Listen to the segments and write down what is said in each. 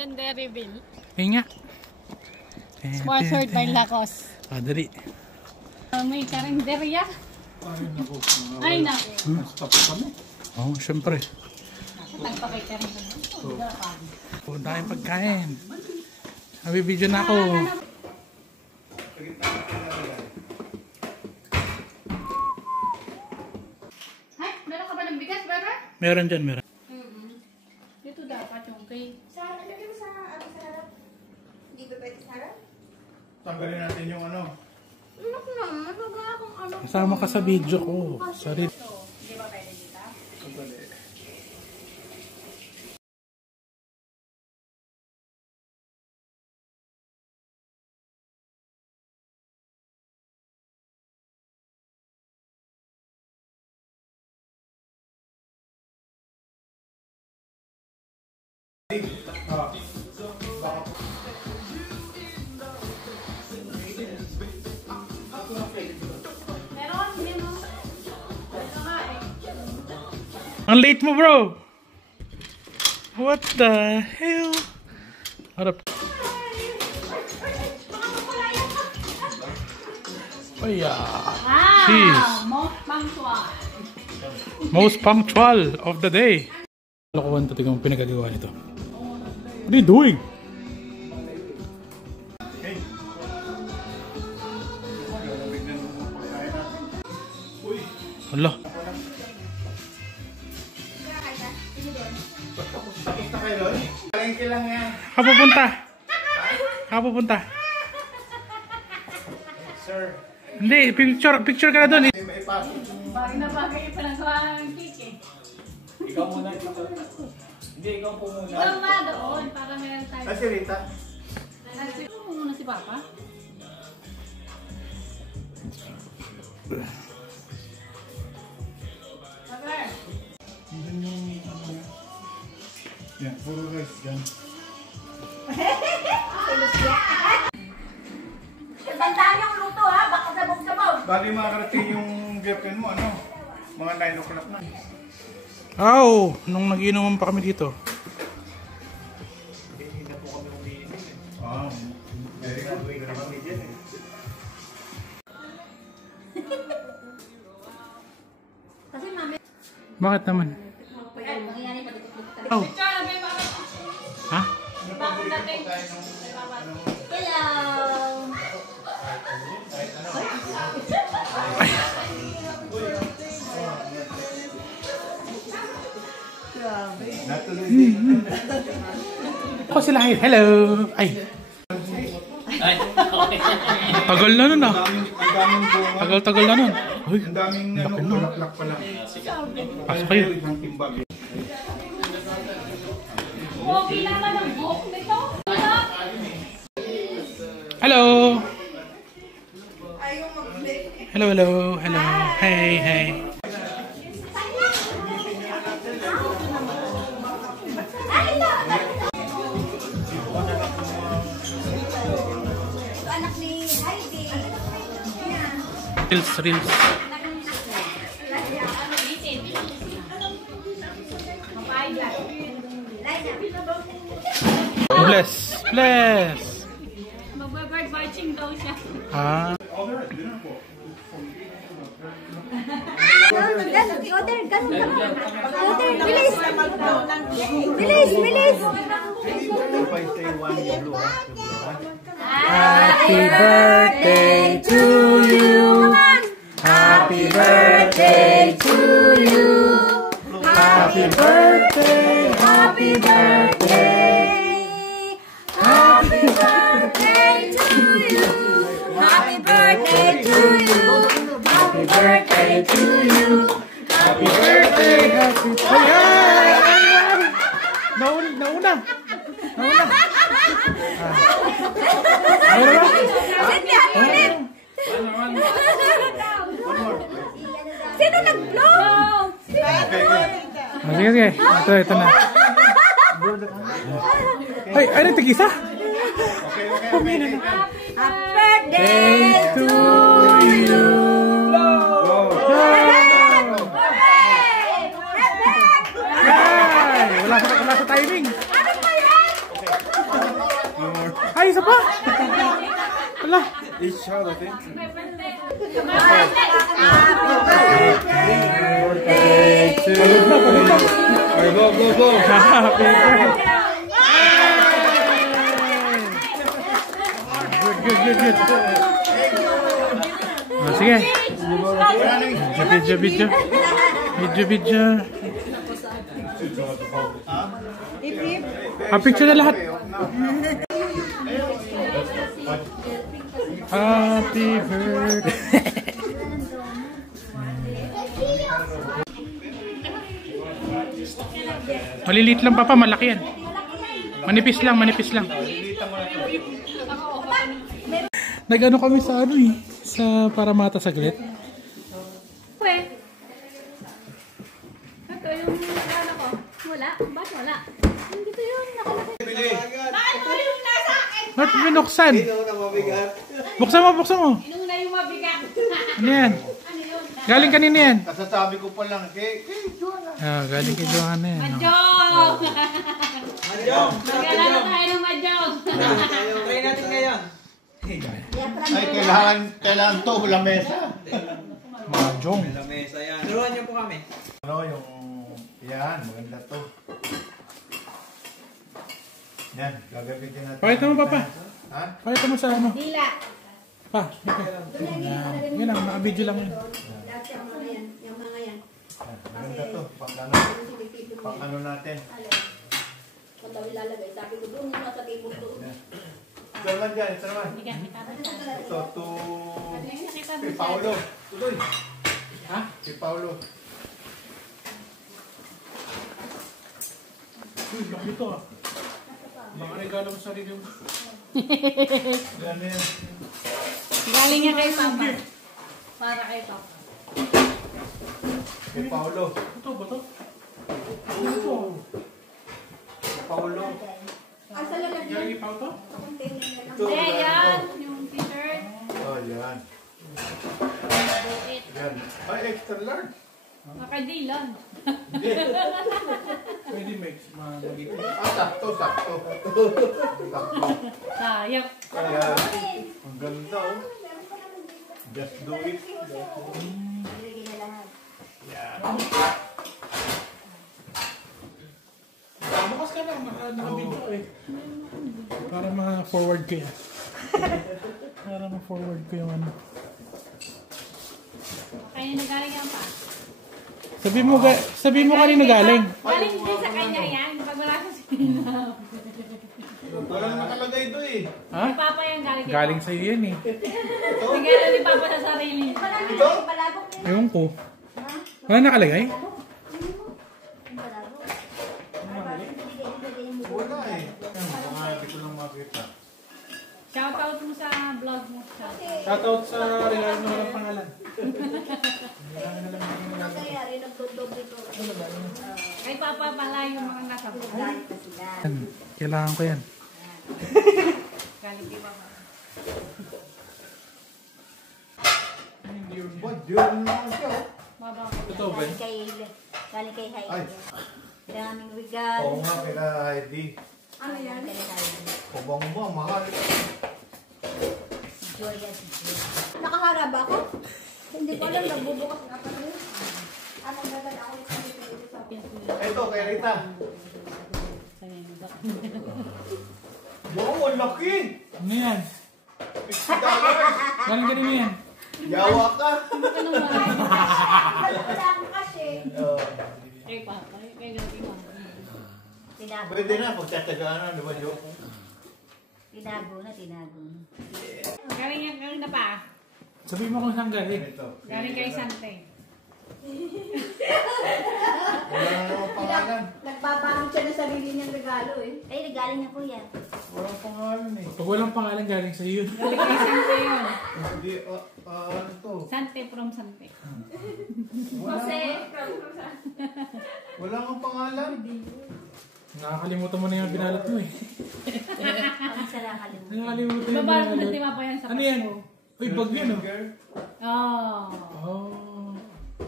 Legendary Bill. Yun nga. Sponsored by Lacoste. Dali. May karinderya. Ay, naku. Tapos kami. Oo, syempre. Nagpakay karinderya. Punta tayong pagkain. Nabibidyo na ako. Ay, meron ka ba ng bigas, brother? Meron dyan, meron. Dito dapat yung kay... Sarap, lagay mo sa ano sa harap. Hindi ba pwede sa harap? Tanggalin natin yung ano. Anak na, magawa akong ano. Kasama ka sa video ko. Sorry. Hindi ba pwede dito? Tanggalin. Meron, hindi mo. Ito nga eh. Ang late mo, bro. What the hell? Harap. Oh yeah. Cheese. Most punctual. Most punctual of the day. Lokohan to, tignan mo pinagagawa nito. What are you doing? Hala. Tapos na kayo doon? Palengke lang yan. Kapupunta. Kapupunta. Sir. Hindi, picture ka na doon. May ipasok yung... Bagay na bagay pa lang sa cake eh. Ikaw muna. Hindi, ikaw po muna. Ikaw nga doon, para meron tayo. Kasi Rita. Ito muna si Papa. Papa. Yan yung... Yan, puro rice dyan. Tandaan yung luto ha, baka sabog-sabog. Bali makakarating yung girlfriend mo, ano? Mga 9 o'clock na. Aw, nung nag-inuman pa kami dito. Ah, very good. Wait na kami dyan eh. Kasi mami, Bakit naman? mangyayari pa dito. Oh. Ha? Hello! Natuloy din. Ako sila ay, hello! Ay! Tagal na nun ah. Ang daming bunga. Tagal na nun. Uy, Ang daming ano, bulaklak pala. pasok kayo. Isang timbag. Okay lang naman ang buhok nito. Hello! Hello, hello, hello. Hey, hey. Anak ni Heidi. Reels, reels. Bless, bless. Mag-bird watching daw siya. Ah. Order, bilis! Bilis, bilis! Happy birthday to you. Happy birthday to you. Happy birthday, happy birthday. Happy birthday to you! Happy birthday to you! Happy birthday to you. Happy birthday, happy birthday. Nauna. Nauna ba? Ulit! Sino nag-vlog? Sige. Ito na. Ay, ano tigisa? Happy birthday to you! Wala sa timing. Ano ba yan? isa pa. Wala. Each shot, I think. Alright, go, go, go. Happy birthday. Good. Oh, sige. Video. Picture na lahat. Happy birthday. Maliliit lang papa, malaki yan. Manipis lang. Nag-ano kami sa ano eh, sa Paramata saglit. Pwede. Ito yung ano ko. Wala? Ba't wala? Dito yun. Nakalagay. Ito yung nasa akin. Ba't binuksan? Buksan mo. Inuna yung mabigat. Ano yan? Ano yun? Galing kanina yan. Kasasabi ko pa lang, Galing kay Johanna yan. No? Majong! Maglalaro tayo ng majong. Try natin ngayon. Ay, kailangan to, lamesa. Mahjong. Lamesa yan. Turuan niyo po kami. Ano yung, yan, maganda to. Yan, gagamitin natin. Pakita mo papa. Ha? Pakita mo sa ano. Dila. Pa, yan lang, naka-video lang yan. Lahat yung mga yan. Maganda to, pang ano natin. Kung daw ilalagay, sabi ko doon muna sa table doon. Ito naman dyan, Ito, to... Si Paolo. Tuloy. Ha? Si Paolo. Uy, laki ito ah. Mga regalo mo sa sarili mo. Yan yan. Galing niya kay Papa. Para kay Papa. Si Paolo. Ito ba ito? Ano ito? Si Paolo. Ang sa lalagyan. Galing ipaw ito? Ito. Hindi, yan. Yung t-shirt. Oh, yan. Buit. Yan. Ay, extra large. Makadilan. Pwede mix. Magiging. Sakto. Sakto. Sayang. Kaya, ang ganda oh. Just do it. Nilagay na lahat. Bukas ka lang, naka-video eh. Para ma-forward ko yan. Para ma-forward ko yung ano. Kaya nagaling yan pa. Sabi mo kanina galing. Galing din sa kanya yan. Pag wala sa sinaw. Walang nakalagay ito eh. Ha? Kay Papa yan galing. Galing sa'yo yan eh. Regalo ni Papa sa sarili. Ito? Palabok na Ewan ko. Wala nakalagay? Wala eh. Mga hindi ko lang makita. Shoutout mo sa vlog mo. Shoutout sa regalo na walang pangalan. nangyayari, nagdodoble ko. Kay Papa pala yung mga nasa vlog. Galit na sila. Kailangan ko yan. Galing kay Papa. What? Diyan naman siya. Baba. Totoo ba yun? Galing kay Ay. Heidi. Daming regalo. Oo nga, kaya Heidi. Ano yan? Kay Heidi. Kubang ba, mahal. Joy yan si Joy. Nakaharap ako? Hindi ko alam, nagbubukas na ako. Anong gagawin ako dito sa Ito, kay Rita. Wow, ang laki! Ano yan? $60. Galing kanina yan. Yawa ka! Wala akong kasi. Kay Papa. Kay Galing mo. Tinago Pwede na, pagtatagaan na, di ba, Jo? Tinago na. Galing na pa. Sabi mo kung saan galing. Ito. Galing kay Sante. Wala na naman pangalan. Nagbabangon siya ng sarili niyang regalo eh. Ay, regalo niya po yan. Walang pangalan eh. Pag walang pangalan galing sa'yo yun. Galing kay Sante yun. Hindi, ano to? Sante from Sante. Wala kang pangalan. Nakakalimutan mo na yung binalot mo eh. Ang sarang kalimutan. Nakakalimutan yung Babalot mo binalot. di pa yan sa Ano yan? Uy, bag yan oh. Oh. Oh.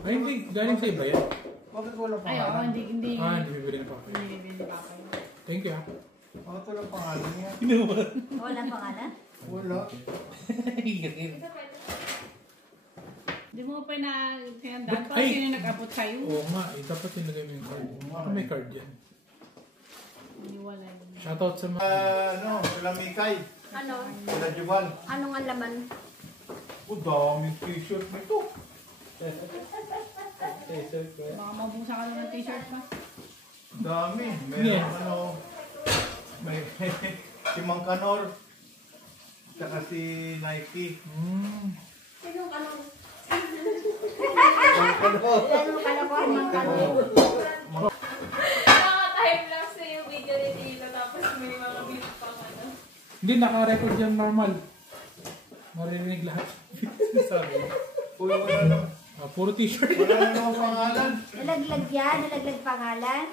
Ay, hindi. Galing sa iba yan. Bakit wala Ay, oo, pangalan? hindi. Ah, hindi bibili na pa. Hindi Papa yun. Thank you ah. Oh, ito lang pangalan niya. Kinuha. Walang pangalan? Wala. Di mo pa na tinandaan But, pa ay. sino nag-abot sa'yo. Oo nga, dapat nilagay mo yung card. Baka may card yan. Iniwala yun. Shoutout sa mga... Sila Mikay. Ano? Sila Juban. Anong ang laman? Oh, daming t-shirt nito. Baka mabusa ka ng t-shirt pa. Dami. Meron Yeah. may si Mang Kanor. Tsaka si Nike. Sinong anong? Mang Kanor. Anong kalakor? Mangkalor? Nakaka-time lapse na yung video ni Tito tapos may mga beat pang ano. Hindi, naka-record yan normal. Marinig lahat. Sabi. Uy, wala na. Puro t-shirt. Wala na naman pangalan. Nalaglag yan? Nalaglag pangalan?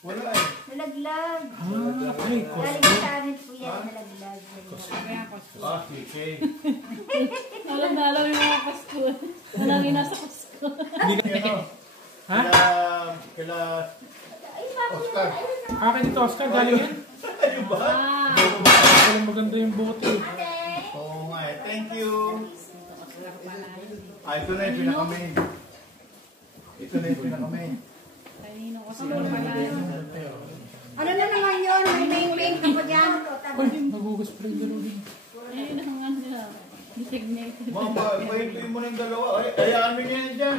Wala eh. Nalaglag. Ay, Galing sa amin po yan, nalaglag. Kaya Pasko. Okay. Alam na alam yung mga Pasko. Alam yung nasa Pasko. Ano? Ha? Kila Oscar. Akin ito, Oscar. Galing yan. Ayun ba? Ah. Walang maganda yung bote. Oo nga eh. Thank you. Ito na yung pinaka-main. Ito na yung pinaka-main. Kanino ko sa pala yun. Ano na naman yun? May main-main ako dyan. Uy, nagugas pa rin dalawin. Ayun ang nga nila. Designated. Pahintuin mo ng dalawa. Ay, ayaan mo yan dyan.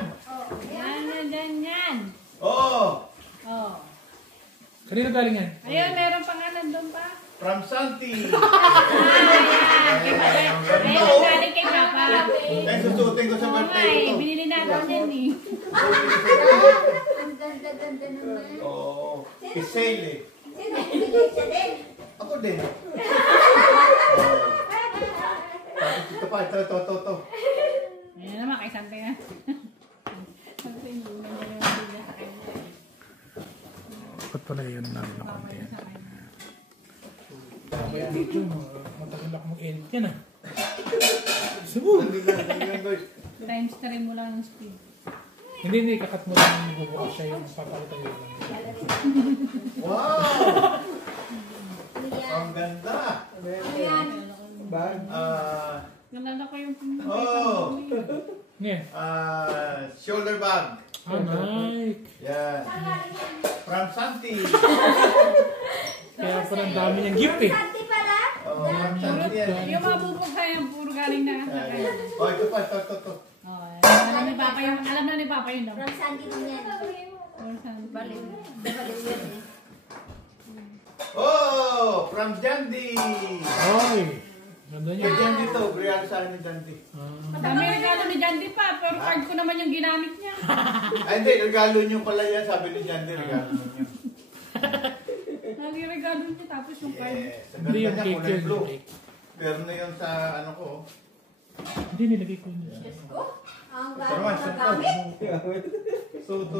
Yan, yan. Oo. Oh. Kanino galing yan? Ayun, meron pangalan doon pa. From Santi. Ayun, galing kay Papa. Ay, susutin ko sa Oo nga birthday eh, ko to. binili natin yan eh. Ang ganda-ganda naman. Oo. Isale eh. Sino? Bigay siya din. Ako din. Tapos ito pa. Ito. Ayun naman, kay Sante nga. Sante, hindi na niya yung bigla sa kanya. Ba't pala yun namin na konti yan? Sa kanya. Kaya dito, matagal ako mag-edit yan ah. Subo! Times 3 mo lang ng speed. Hindi, kakat mo lang yung bubukas siya yung papalitan yun. Wow! Ang ganda. Ayan. Nalala ko yung... Oh! Ngayon, Shoulder bag. Nike. Yan. From Santi. Kaya pa ng dami niyang gift eh. Santi pala? Oh, from Santi yan. Yung mabubog kaya puro galing na sa kanya. Oh, ito pa. Ito. Oh, alam ni Papa yung... Alam na ni Papa yun daw. From Santi din yan. Or saan? Baliw. Baliw yan eh. Oh! From Jandy. Oy! Ganda niya. Kay Jandy to. Regalo sa akin ni Jandy. Dami regalo ni Jandy pa, pero card ko naman yung ginamit niya. Ay, hindi. Regalo niyo pala yan. Sabi ni Jandy, regalo niyo. Lagi regalo niya, tapos yung card. Yes. Ang Hindi yung ganda niya, cake kulay yun. blue. yung cake. Pero na yun sa ano ko. Hindi, nilagay ko yun. Ang Pero nga, ganda ng sa gamit. So, to.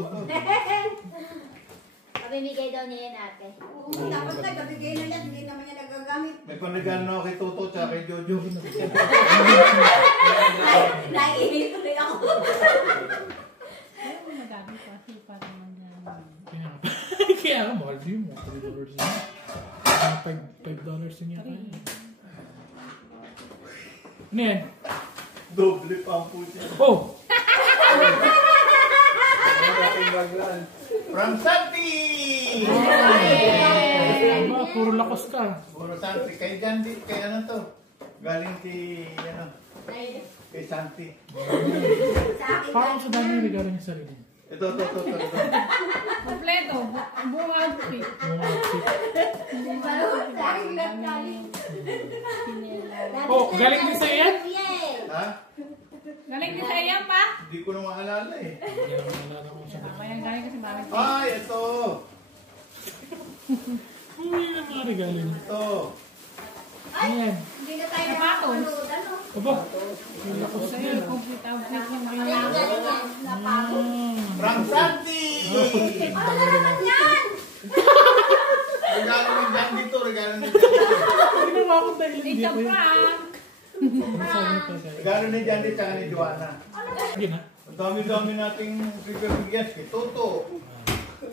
Pamimigay daw niya yan ate. Oo, dapat na. Gabigay na yan. Hindi naman niya nagagamit. May panregalo na ako kay Toto at kay Jojo. Naiinit rin ako. Ayun, madami pa. Sipa naman yan. Kaya nga, mahal din mo. $3 yun. $5 din yata yun. Ano yan? Doble pa ang puti. Oh! From Santi! Aba, puro lakos ka. Puro Santi. Kay Jandy, kay ano to? Galing kay, ano, kay Santi. Sa akin. Parang sa dami yung regalo niya sarili. Ito. Kompleto. Ang buong outfit. Mga outfit. Sa akin lang galing. Oh, galing din sa'yo yan? Ha? Galing din sa iyo pa? Hindi ko na maalala eh. Hindi naman nalala ko siya. Kaya galing kasi mami. Ay, ito. Uy, yung mga regalo niya. Ito. Ano yan? Hindi na tayo Sapatos. nakapanood. Ano? Aba, yung lakos Sa niya. iyo, complete outfit yung Galing ginamit. galing yan. Napagod. From Santi! Ano na naman yan? Regalo ng Jandy to, regalo ng Jandy to. Ginawa ko dahil It's hindi a ko yun. prank. Ano sabi ito? Regalo ni Jandy tsaka ni Joanna. Sige na. Ang dami-dami nating bigyan kay Toto.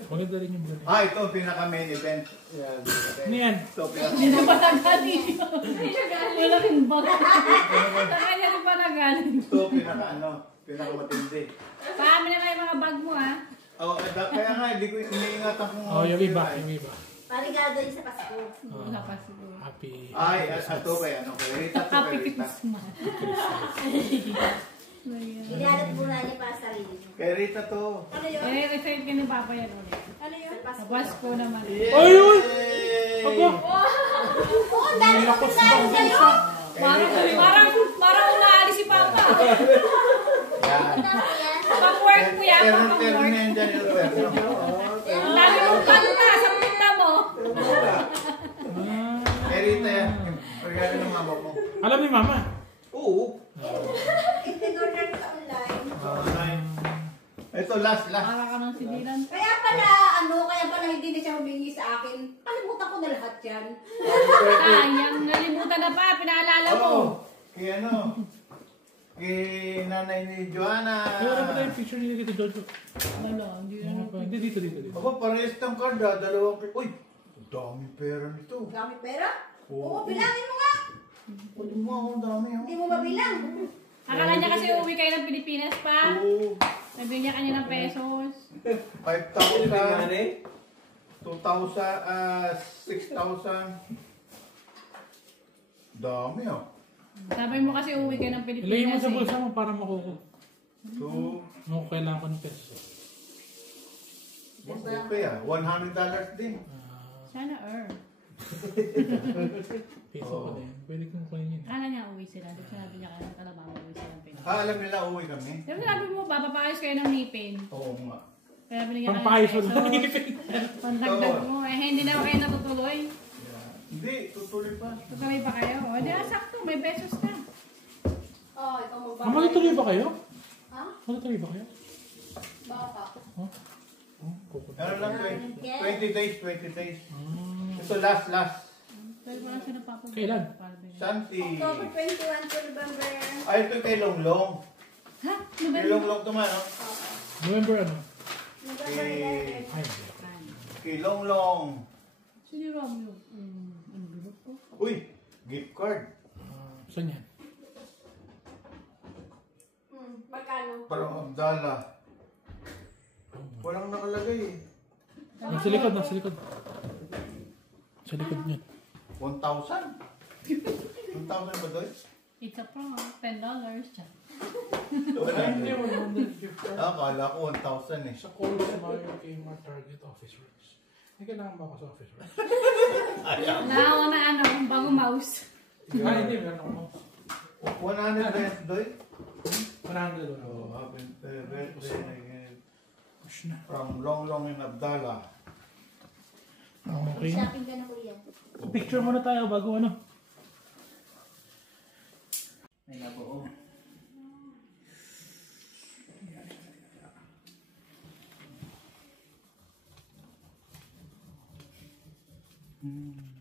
Maganda rin yung brand. Ah, ito pinaka main event. Yan. Ano yan? Ito pinaka Hindi na pala galing. Malaking bag. Sa kanya rin pala galing. Ito pinaka pinaka matindi. Paami naman yung mga bag mo ha. Oh, kaya nga hindi ko iniingatan kung Oh, yung iba, yung iba. Parigado yun sa Pasko. Wala pa siguro. Happy. Ay, ito kaya Rita to Happy kay Rita. Christmas. Inialat muna niya para sa sarili niya. Kay Rita to. Ano yun? Eh, excited ka ni Papa yan ulit. Ano yun? Sa Pasko. Sa Pasko naman. Ayun! Aba! Oo, ang dami ko pinalo sa'yo. Parang umaalis si Papa. Yan. Pang-work mo yan. Pero Pang-work. na yan dyan yung Roberto. Ang dami mong panta sa punta mo. Kay Rita yan. Regalo ng mama mo. Alam ni Mama. Oo. Itin-order ko sa online. Ito last. Para ka ng sibilan. Kaya pala hindi na siya humingi sa akin. Kalimutan ko na lahat yan. Sayang, nalimutan na pa. Pinaalala mo. Oo. Kay kay nanay ni Joanna. Wala ba tayong picture niya dito, Jojo? Wala, hindi na. Hindi, dito. Aba, parehas ng card dalawang. Uy, ang dami pera nito. Dami pera? Oo, bilangin mo nga. Pwede mo akong dami. Hindi mo mabilang. Akala niya kasi uuwi kayo ng Pilipinas pa. Oo. Nabigyan niya kanya ng pesos. 5,000. 2,000, 6,000. Dami Sabi mo kasi uuwi kayo ng Ilagay mo Pilipinas sa bulsa mo para makukuha. 2. Kung kailangan ko ng peso. Okay $100 din. Sana Peso ko din. Pwede kong kunin yun. Akala niya uuwi sila. Di sinabi niya kaya kalamang uuwi sila ng Pilipinas. Alam nila uwi kami? Di ba sabi mo, papapayos kayo ng ngipin. Oo nga. Kaya binigyan ka ng Pangpayos mo pesos. lang ngipin. Pandagdag mo. Eh, hindi na kayo natutuloy. Hindi, tutuloy pa. Tutuloy pa kayo. O, di sakto. May pesos ka. Oo, ikaw Magtuloy ba kayo? Ha? Magtuloy ba kayo? Baka. Kukunin. Ano lang, 20 days. Ah. Ito last. Pwede pa lang siya napapagod. Kailan? Santi. October 21 to November. Ay, ito kay Longlong. Ha? Kay November? Longlong to man, no? November ano? November 11. Ay, Kay Longlong. Sino yung Romeo? Ano bilog ko? Uy, gift card. saan yan? Magkano? Parang Abdala. Walang nakalagay eh. Nasa likod. Sa likod niyan. 1,000? 1,000 ba doon? It's a prank. $10. Tiyan. Hindi, 150. Akala ko 1,000 eh. Sa Coles, Mario, Kmart, Target, Office Works. Hindi kailangan ba ako sa Office Works? Naawa na bagong mouse. Hindi, meron ako. 100 pesos doon? 100 wala. Oh, happy birthday. Push na. From Longlong in Abdala. Okay. Shopping ka na kuya. Picture muna tayo bago ano. May nabuo. Hmm.